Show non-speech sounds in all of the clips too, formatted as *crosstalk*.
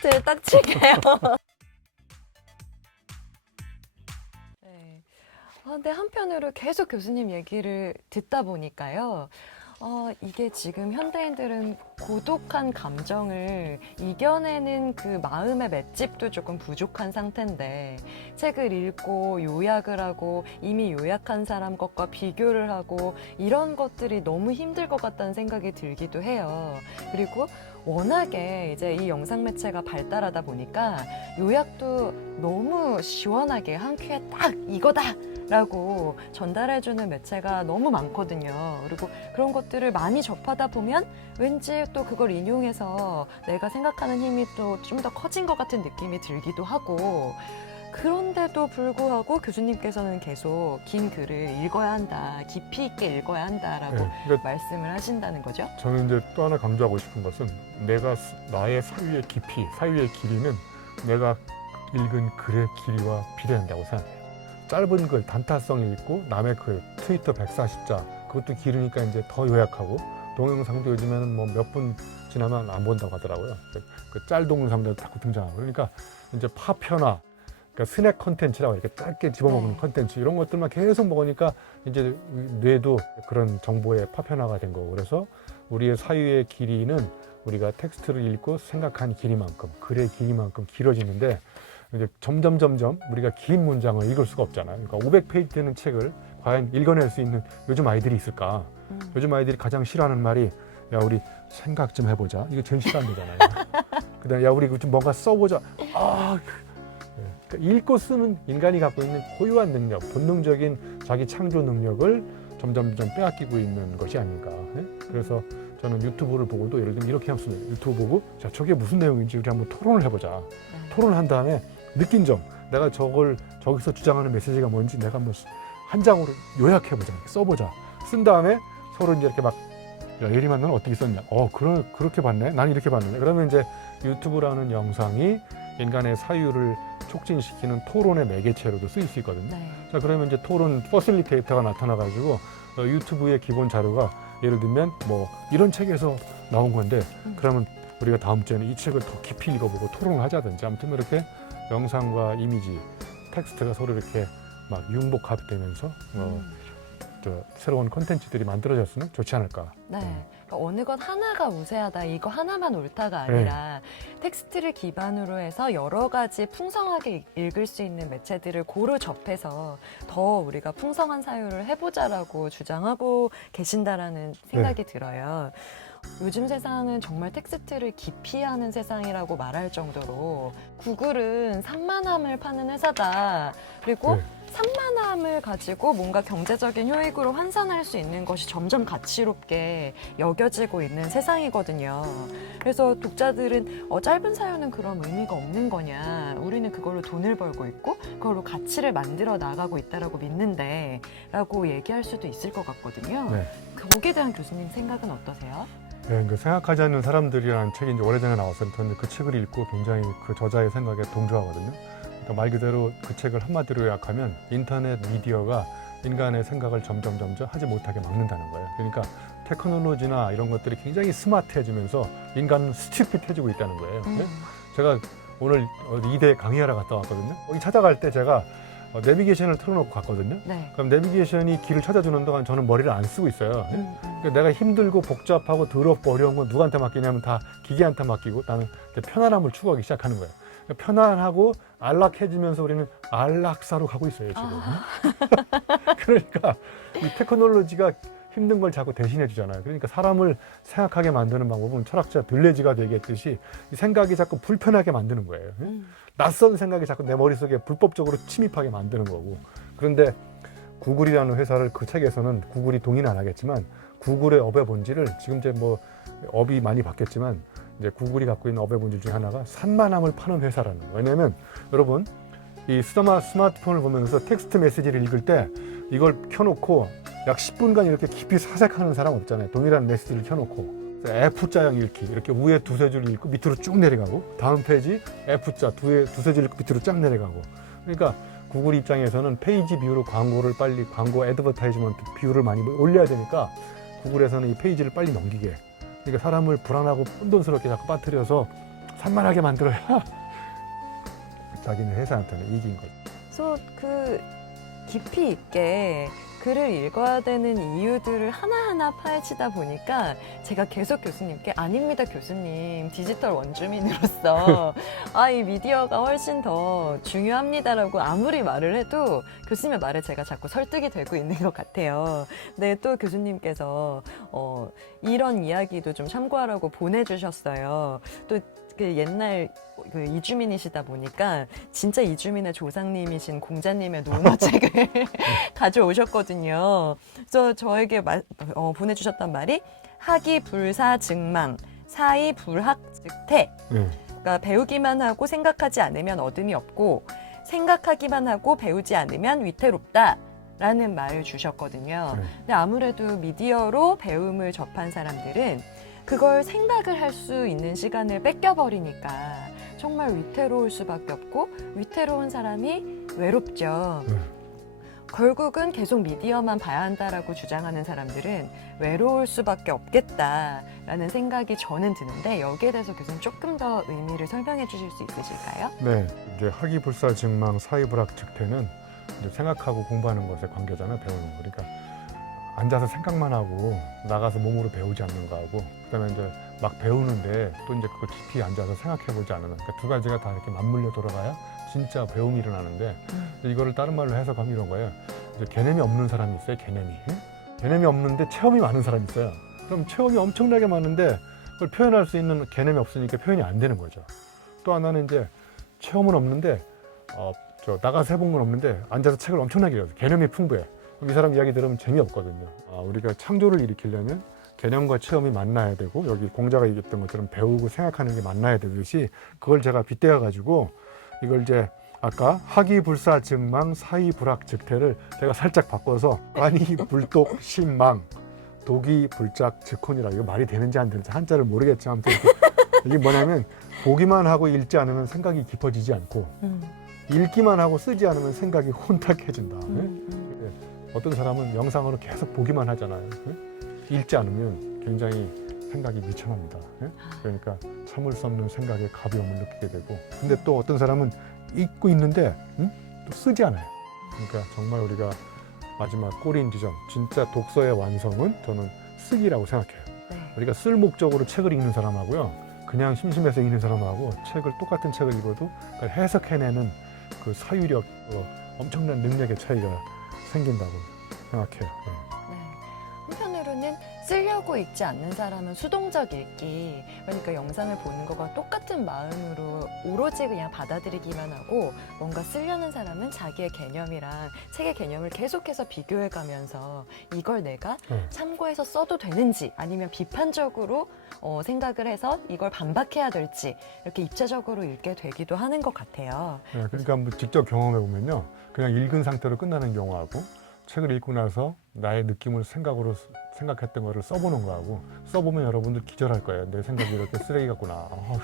포인트를 딱 칠게요. *laughs* 네. 아, 근데 한편으로 계속 교수님 얘기를 듣다 보니까요. 어, 이게 지금 현대인들은 고독한 감정을 이겨내는 그 마음의 맷집도 조금 부족한 상태인데 책을 읽고 요약을 하고 이미 요약한 사람 것과 비교를 하고 이런 것들이 너무 힘들 것 같다는 생각이 들기도 해요. 그리고 워낙에 이제 이 영상 매체가 발달하다 보니까 요약도 너무 시원하게 한 큐에 딱 이거다! 라고 전달해주는 매체가 너무 많거든요. 그리고 그런 것들을 많이 접하다 보면 왠지 또 그걸 인용해서 내가 생각하는 힘이 또 좀 더 커진 것 같은 느낌이 들기도 하고 그런데도 불구하고 교수님께서는 계속 긴 글을 읽어야 한다, 깊이 있게 읽어야 한다라고 네, 그러니까 말씀을 하신다는 거죠. 저는 이제 또 하나 강조하고 싶은 것은 내가 스- 나의 사유의 깊이, 사유의 길이는 내가 읽은 글의 길이와 비례한다고 생각해요. 짧은 글, 단타성이 있고 남의 글, 트위터 140자 그것도 길으니까 이제 더 요약하고 동영상도 요즘에는 뭐 몇 분 지나면 안 본다고 하더라고요. 그, 그짤 동영상도 자꾸 등장하고 그러니까 이제 파편화 그러니까 스낵 컨텐츠라고 이렇게 짧게 집어먹는 네. 컨텐츠 이런 것들만 계속 먹으니까 이제 뇌도 그런 정보의 파편화가 된 거고 그래서 우리의 사유의 길이는 우리가 텍스트를 읽고 생각한 길이만큼 글의 길이만큼 길어지는데 이제 점점 점점 우리가 긴 문장을 읽을 수가 없잖아요. 그러니까 500페이지 되는 책을 과연 읽어낼 수 있는 요즘 아이들이 있을까? 음. 요즘 아이들이 가장 싫어하는 말이 야 우리 생각 좀 해보자. 이거 제일 싫어하는 거잖아요. 그다음 야 우리 좀 뭔가 써보자. 아 읽고 쓰는 인간이 갖고 있는 고유한 능력, 본능적인 자기 창조 능력을 점점 점 빼앗기고 있는 것이 아닌가. 예? 그래서 저는 유튜브를 보고도 예를 들면 이렇게 합습니다. 유튜브 보고 자 저게 무슨 내용인지 우리 한번 토론을 해보자. 네. 토론을 한 다음에 느낀 점, 내가 저걸 저기서 주장하는 메시지가 뭔지 내가 한번 한 장으로 요약해보자, 써보자. 쓴 다음에 서로 이제 이렇게 막, 야, 예림아 너는 어떻게 썼냐? 어, 그러, 그렇게 봤네? 난 이렇게 봤네. 그러면 이제 유튜브라는 영상이 인간의 사유를 촉진시키는 토론의 매개체로도 쓰일 수 있거든요. 네. 자, 그러면 이제 토론 퍼실리테이터가 나타나가지고 어, 유튜브의 기본 자료가 예를 들면 뭐 이런 책에서 나온 건데 음. 그러면 우리가 다음 주에는 이 책을 더 깊이 읽어보고 토론을 하자든지 아무튼 이렇게 영상과 이미지, 텍스트가 서로 이렇게 막 융복합되면서 어, 음. 저 새로운 콘텐츠들이 만들어졌으면 좋지 않을까. 네. 음. 그러니까 어느 것 하나가 우세하다, 이거 하나만 옳다가 아니라 텍스트를 기반으로 해서 여러 가지 풍성하게 읽을 수 있는 매체들을 고루 접해서 더 우리가 풍성한 사유를 해보자라고 주장하고 계신다라는 생각이 들어요. 요즘 세상은 정말 텍스트를 기피하는 세상이라고 말할 정도로 구글은 산만함을 파는 회사다. 그리고 네. 산만함을 가지고 뭔가 경제적인 효익으로 환산할 수 있는 것이 점점 가치롭게 여겨지고 있는 세상이거든요. 그래서 독자들은 어, 짧은 사연은 그런 의미가 없는 거냐. 우리는 그걸로 돈을 벌고 있고 그걸로 가치를 만들어 나가고 있다라고 믿는데 라고 얘기할 수도 있을 것 같거든요. 네. 거기에 대한 교수님 생각은 어떠세요? 네, 그 생각하지 않는 사람들이라는 책이 이제 오래전에 나왔어요. 저는 그 책을 읽고 굉장히 그 저자의 생각에 동조하거든요. 그러니까 말 그대로 그 책을 한마디로 요약하면 인터넷 미디어가 인간의 생각을 점점 점점 하지 못하게 막는다는 거예요. 그러니까 테크놀로지나 이런 것들이 굉장히 스마트해지면서 인간은 스티핏해지고 있다는 거예요. 음. 네? 제가 오늘 어디 이대 강의하러 갔다 왔거든요. 거기 찾아갈 때 제가 어, 내비게이션을 틀어놓고 갔거든요. 네. 그럼 내비게이션이 길을 찾아주는 동안 저는 머리를 안 쓰고 있어요. 음, 음. 그러니까 내가 힘들고 복잡하고 더럽고 어려운 건 누구한테 맡기냐면 다 기계한테 맡기고 나는 편안함을 추구하기 시작하는 거예요. 그러니까 편안하고 안락해지면서 우리는 안락사로 가고 있어요 지금. 아. *laughs* 그러니까 이 테크놀로지가 힘든 걸 자꾸 대신해 주잖아요. 그러니까 사람을 생각하게 만드는 방법은 철학자 들레지가 되겠듯이 이 생각이 자꾸 불편하게 만드는 거예요. 음. 낯선 생각이 자꾸 내 머릿속에 불법적으로 침입하게 만드는 거고. 그런데 구글이라는 회사를 그 책에서는 구글이 동의는 안 하겠지만 구글의 업의 본질을 지금 이제 뭐 업이 많이 바뀌었지만 이제 구글이 갖고 있는 업의 본질 중에 하나가 산만함을 파는 회사라는 거예요. 왜냐하면 여러분 이 스마, 스마트폰을 보면서 텍스트 메시지를 읽을 때 이걸 켜놓고 약 10분간 이렇게 깊이 사색하는 사람 없잖아요. 동일한 메시지를 켜놓고. F자형 읽기. 이렇게 위에 두세 줄 읽고 밑으로 쭉 내려가고 다음 페이지 F자 두에 두세 줄 읽고 밑으로 쫙 내려가고. 그러니까 구글 입장에서는 페이지 뷰로 광고를 빨리 광고 애드버타이즈먼트 뷰를 많이 올려야 되니까 구글에서는 이 페이지를 빨리 넘기게. 그러니까 사람을 불안하고 혼돈스럽게 자꾸 빠뜨려서 산만하게 만들어야 자기는 회사한테는 이긴 거죠. 그래서 그 깊이 있게 글을 읽어야 되는 이유들을 하나하나 파헤치다 보니까 제가 계속 교수님께 아닙니다 교수님 디지털 원주민으로서 *laughs* 아 이 미디어가 훨씬 더 중요합니다라고 아무리 말을 해도 교수님의 말에 제가 자꾸 설득이 되고 있는 것 같아요. 네, 또 교수님께서 어, 이런 이야기도 좀 참고하라고 보내주셨어요. 또 그 옛날 그 이주민이시다 보니까 진짜 이주민의 조상님이신 공자님의 논어책을 *laughs* *laughs* 가져오셨거든요. 그래서 저에게 말, 어, 보내주셨던 말이 하기 불사 증망 사이 불학 즉태 네. 그러니까 배우기만 하고 생각하지 않으면 얻음이 없고 생각하기만 하고 배우지 않으면 위태롭다. 라는 말을 주셨거든요. 네. 근데 아무래도 미디어로 배움을 접한 사람들은 그걸 생각을 할 수 있는 시간을 뺏겨버리니까 정말 위태로울 수밖에 없고 위태로운 사람이 외롭죠. 네. 결국은 계속 미디어만 봐야 한다라고 주장하는 사람들은 외로울 수밖에 없겠다라는 생각이 저는 드는데 여기에 대해서 교수님 조금 더 의미를 설명해 주실 수 있으실까요? 네, 이제 학이불사 증망 사이불학 즉태는 생각하고 공부하는 것에 관계잖아요. 배우는 거. 그러니까 앉아서 생각만 하고 나가서 몸으로 배우지 않는 거하고 그다음에 이제 막 배우는데 또 이제 그걸 깊이 앉아서 생각해보지 않는 그러니까 두 가지가 다 이렇게 맞물려 돌아가야 진짜 배움이 일어나는데 이거를 다른 말로 해석하면 이런 거예요. 이제 개념이 없는 사람이 있어요. 개념이 응? 개념이 없는데 체험이 많은 사람이 있어요. 그럼 체험이 엄청나게 많은데 그걸 표현할 수 있는 개념이 없으니까 표현이 안 되는 거죠. 또 하나는 이제 체험은 없는데 어, 저 나가서 해본 건 없는데 앉아서 책을 엄청나게 읽어요. 개념이 풍부해. 그럼 이 사람 이야기 들으면 재미없거든요. 아, 우리가 창조를 일으키려면 개념과 체험이 만나야 되고 여기 공자가 얘기했던 것처럼 배우고 생각하는 게 만나야 되듯이 그걸 제가 빗대어 가지고 이걸 이제 아까 학이불사 증망 사이불학 즉태를 제가 살짝 바꿔서 아니 불독 신망 독이 불작 즉혼이라 이거 말이 되는지 안 되는지 한자를 모르겠지만 아무튼 이게 뭐냐면 보기만 하고 읽지 않으면 생각이 깊어지지 않고 음, 읽기만 하고 쓰지 않으면 생각이 혼탁해진다. 예? 음, 음. 어떤 사람은 영상으로 계속 보기만 하잖아요. 예? 읽지 않으면 굉장히 생각이 미천합니다. 예? 그러니까 참을 수 없는 생각에 가벼움을 느끼게 되고 근데 또 어떤 사람은 읽고 있는데 음? 또 쓰지 않아요. 그러니까 정말 우리가 마지막 꼬리인 지점 진짜 독서의 완성은 저는 쓰기라고 생각해요. 네. 우리가 쓸 목적으로 책을 읽는 사람하고요. 그냥 심심해서 읽는 사람하고 책을 똑같은 책을 읽어도 해석해내는 그 사유력, 어, 엄청난 능력의 차이가 생긴다고 생각해요. 예. 네. 쓰려고 읽지 않는 사람은 수동적 읽기 그러니까 영상을 보는 것과 똑같은 마음으로 오로지 그냥 받아들이기만 하고 뭔가 쓰려는 사람은 자기의 개념이랑 책의 개념을 계속해서 비교해 가면서 이걸 내가 네. 참고해서 써도 되는지 아니면 비판적으로 어, 생각을 해서 이걸 반박해야 될지 이렇게 입체적으로 읽게 되기도 하는 것 같아요. 예, 그러니까 뭐 직접 경험해 보면요, 그냥 읽은 상태로 끝나는 경우하고 책을 읽고 나서 나의 느낌을 생각으로 쓰- 생각했던 거를 써보는 거하고 써보면 여러분들 기절할 거예요. 내 생각이 이렇게 쓰레기 같구나. 아휴,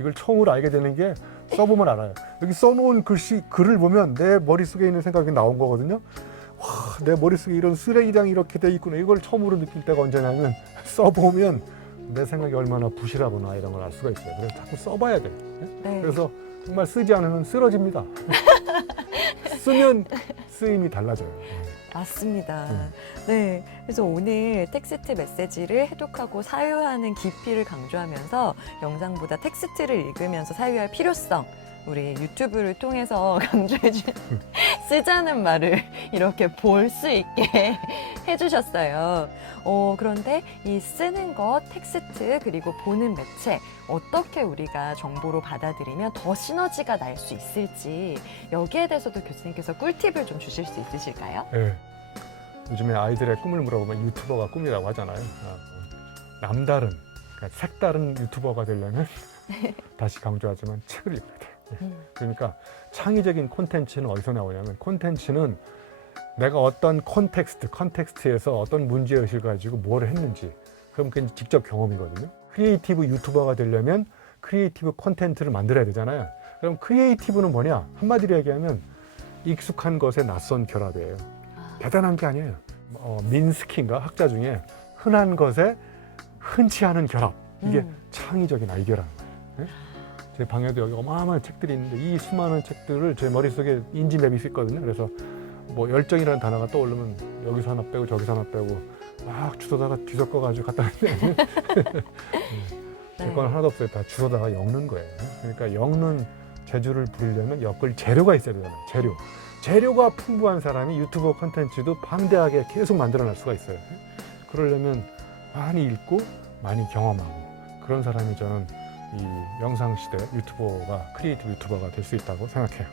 이걸 처음으로 알게 되는 게 써보면 알아요. 여기 써놓은 글씨 글을 보면 내 머릿속에 있는 생각이 나온 거거든요. 와, 내 머릿속에 이런 쓰레기량이 이렇게 돼 있구나. 이걸 처음으로 느낄 때가 언제냐면 *laughs* 써보면 내 생각이 얼마나 부실하구나 이런 걸 알 수가 있어요. 그래서 자꾸 써봐야 돼. 네. 그래서 정말 쓰지 않으면 쓰러집니다. *laughs* 쓰면 쓰임이 달라져요. 맞습니다. 음. 네. 그래서 오늘 텍스트 메시지를 해독하고 사유하는 깊이를 강조하면서 영상보다 텍스트를 읽으면서 사유할 필요성 우리 유튜브를 통해서 *laughs* 강조해준 쓰자는 말을 이렇게 볼 수 있게 *laughs* 해주셨어요. 어, 그런데 이 쓰는 것, 텍스트, 그리고 보는 매체, 어떻게 우리가 정보로 받아들이면 더 시너지가 날 수 있을지 여기에 대해서도 교수님께서 꿀팁을 좀 주실 수 있으실까요? 예. 요즘에 아이들의 꿈을 물어보면 유튜버가 꿈이라고 하잖아요. 아, 남다른, 그러니까 색다른 유튜버가 되려면 *laughs* 다시 강조하지만 책을 읽어야 돼요. 예. 음. 그러니까 창의적인 콘텐츠는 어디서 나오냐면 콘텐츠는 내가 어떤 콘텍스트, 컨텍스트에서 어떤 문제의식을 가지고 뭘 했는지 그럼 그게 직접 경험이거든요. 크리에이티브 유튜버가 되려면 크리에이티브 콘텐츠를 만들어야 되잖아요. 그럼 크리에이티브는 뭐냐? 한마디로 얘기하면 익숙한 것에 낯선 결합이에요. 아, 대단한 게 아니에요. 어, 민스키인가 학자 중에 흔한 것에 흔치 않은 결합. 이게 음. 창의적인 아이디어라는 거예요. 제 방에도 여기 어마어마한 책들이 있는데 이 수많은 책들을 제 머릿속에 인지맵이 있거든요. 그래서 뭐 열정이라는 단어가 떠오르면 여기서 하나 빼고 저기서 하나 빼고 막 주워다가 뒤섞어가지고 갖다 놨는데 *laughs* 제 네. 건 하나도 없어요. 다 주워다가 엮는 거예요. 그러니까 엮는 재주를 부리려면 엮을 재료가 있어야 되잖아요. 재료. 재료가 풍부한 사람이 유튜버 콘텐츠도 방대하게 계속 만들어낼 수가 있어요. 그러려면 많이 읽고 많이 경험하고 그런 사람이 저는 이 영상 시대 유튜버가 크리에이티브 유튜버가 될 수 있다고 생각해요.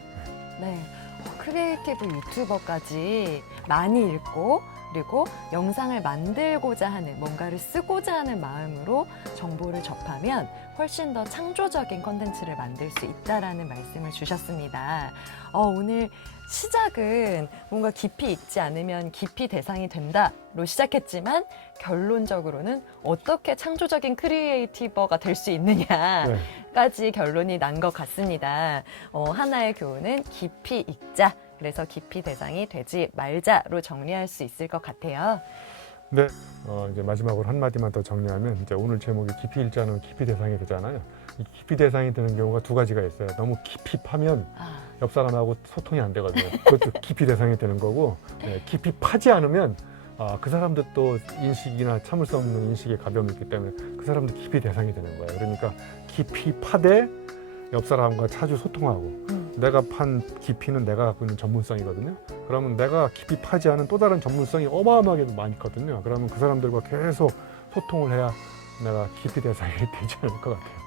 네. 어, 크리에이티브 유튜버까지 많이 읽고 그리고 영상을 만들고자 하는 뭔가를 쓰고자 하는 마음으로 정보를 접하면 훨씬 더 창조적인 컨텐츠를 만들 수 있다라는 말씀을 주셨습니다. 어, 오늘 시작은 뭔가 깊이 읽지 않으면 깊이 대상이 된다로 시작했지만 결론적으로는 어떻게 창조적인 크리에이티버가 될 수 있느냐 네. 까지 결론이 난 것 같습니다. 어, 하나의 교훈은 깊이 읽자. 그래서 깊이 대상이 되지 말자로 정리할 수 있을 것 같아요. 네. 어, 이제 마지막으로 한 마디만 더 정리하면 이제 오늘 제목이 깊이 않으면 깊이 대상이 되잖아요. 이 깊이 대상이 되는 경우가 두 가지가 있어요. 너무 깊이 파면 아, 옆 사람하고 소통이 안 되거든요. 그것도 *laughs* 깊이 대상이 되는 거고 네, 깊이 파지 않으면 아, 그 사람도 또 인식이나 참을 수 없는 인식의 가벼움이 있기 때문에 그 사람도 깊이 대상이 되는 거예요. 그러니까 깊이 파되 옆 사람과 자주 소통하고 음. 내가 판 깊이는 내가 갖고 있는 전문성이거든요. 그러면 내가 깊이 파지 않은 또 다른 전문성이 어마어마하게 많거든요. 그러면 그 사람들과 계속 소통을 해야 내가 깊이 대상이 *laughs* 되지 않을 것 같아요.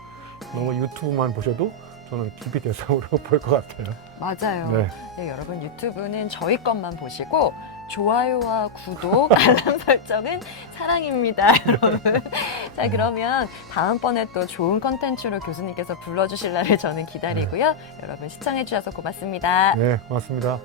너무 유튜브만 보셔도 저는 깊이 대상으로 *laughs* 볼 것 같아요. 맞아요. 네. 네, 여러분 유튜브는 저희 것만 보시고 좋아요와 구독, *laughs* 알람 설정은 사랑입니다, *laughs* 여러분. 자, 그러면 다음번에 또 좋은 컨텐츠로 교수님께서 불러주실 날을 저는 기다리고요. 여러분 시청해주셔서 고맙습니다. 네, 고맙습니다.